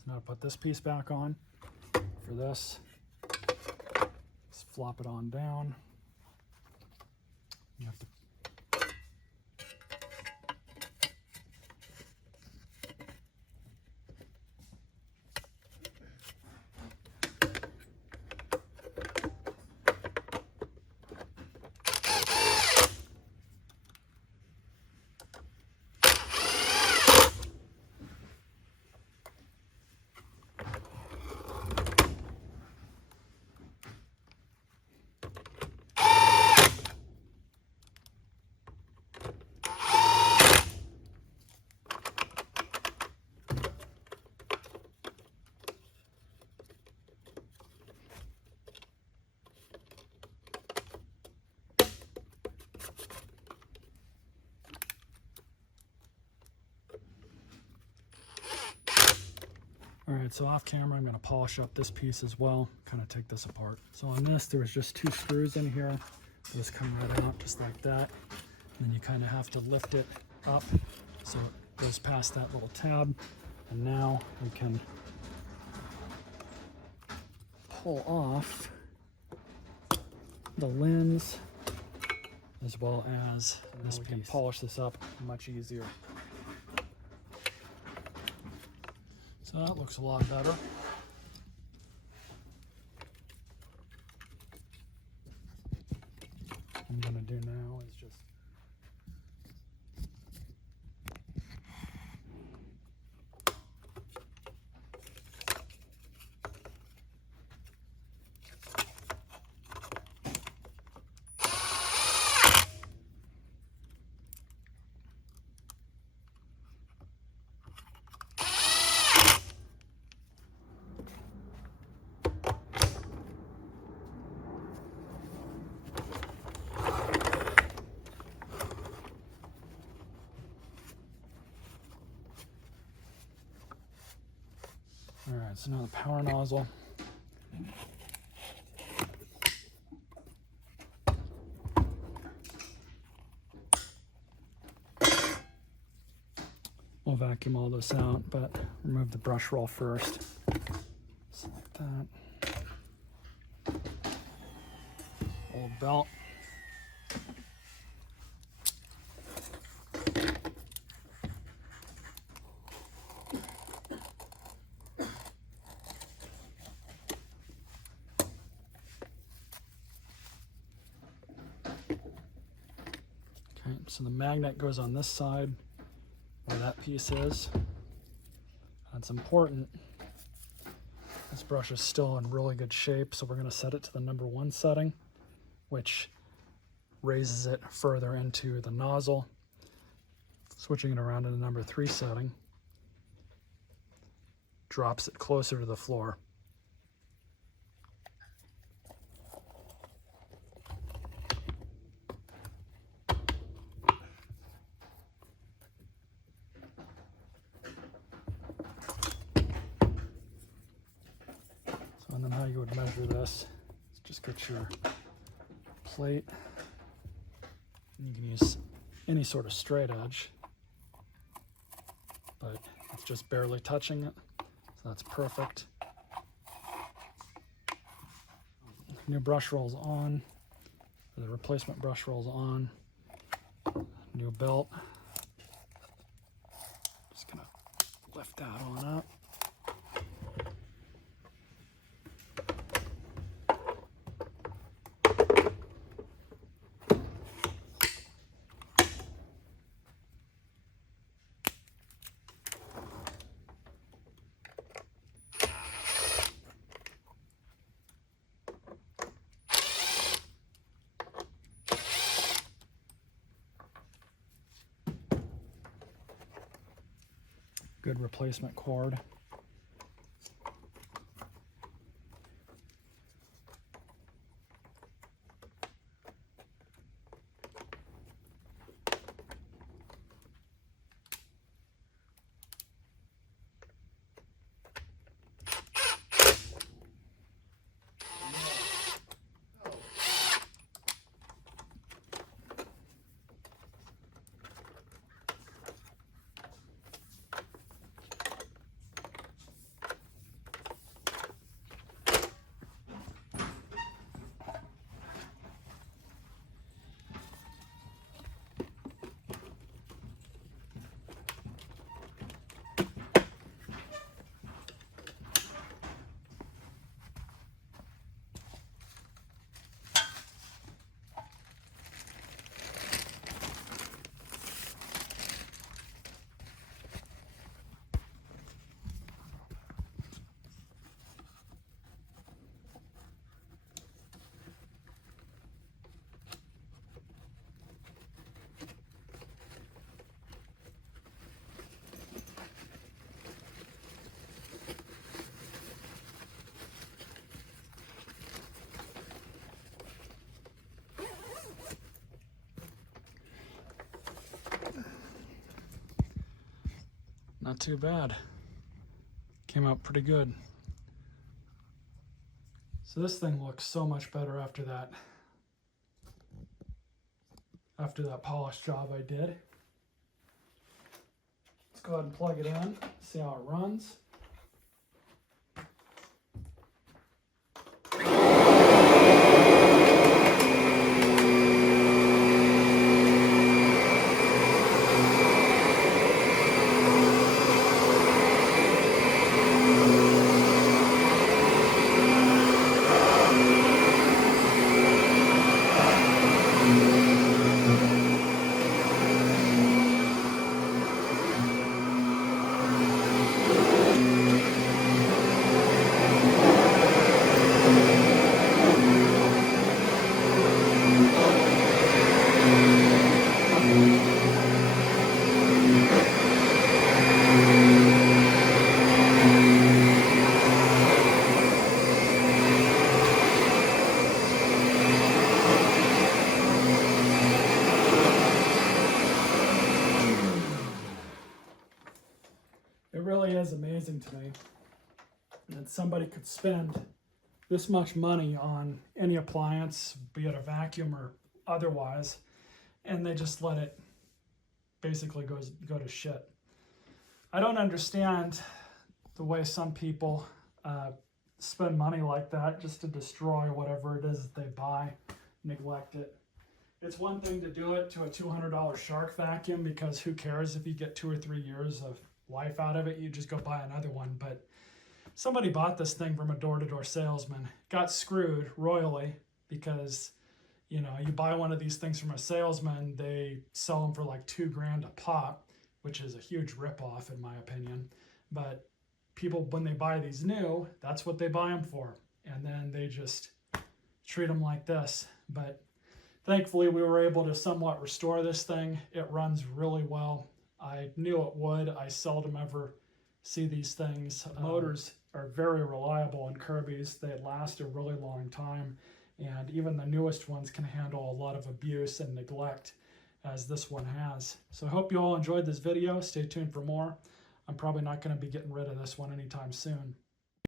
So now to put this piece back on. For this, just flop it on down. You have to Alright, so off camera I'm going to polish up this piece as well, kind of take this apart. So on this there was just 2 screws in here. Those come right out just like that. And then you kind of have to lift it up so it goes past that little tab. And now we can pull off the lens as well as this piece. We can polish this up much easier. So that looks a lot better. What I'm going to do now is just Alright, so now the power nozzle. We'll vacuum all this out, but remove the brush roll first. Just like that. Old belt. Okay, so the magnet goes on this side where that piece is. That's important. This brush is still in really good shape, so we're going to set it to the number 1 setting, which raises it further into the nozzle. Switching it around to the number 3 setting drops it closer to the floor. And then how you would measure this is just get your plate. And you can use any sort of straight edge, but it's just barely touching it, so that's perfect. New brush rolls on, the replacement brush rolls on, new belt. Just gonna lift that on up. Good replacement cord. not too bad. Came out pretty good. So this thing looks so much better after that polish job I did. Let's go ahead and plug it in, see how it runs. It really is amazing to me that somebody could spend this much money on any appliance, be it a vacuum or otherwise, and they just let it basically go to shit. I don't understand the way some people spend money like that just to destroy whatever it is that they buy, neglect it. It's one thing to do it to a $200 shark vacuum, because who cares if you get 2 or 3 years of life out of it, you just go buy another one. But somebody bought this thing from a door-to-door salesman, got screwed royally, because you know, you buy one of these things from a salesman, they sell them for like $2,000 a pop, which is a huge ripoff in my opinion. But people, when they buy these new, that's what they buy them for, and then they just treat them like this. But thankfully we were able to somewhat restore this thing. It runs really well. I knew it would. I seldom ever see these things. Motors are very reliable in Kirby's. They last a really long time, and even the newest ones can handle a lot of abuse and neglect, as this one has. So I hope you all enjoyed this video. Stay tuned for more. I'm probably not going to be getting rid of this one anytime soon.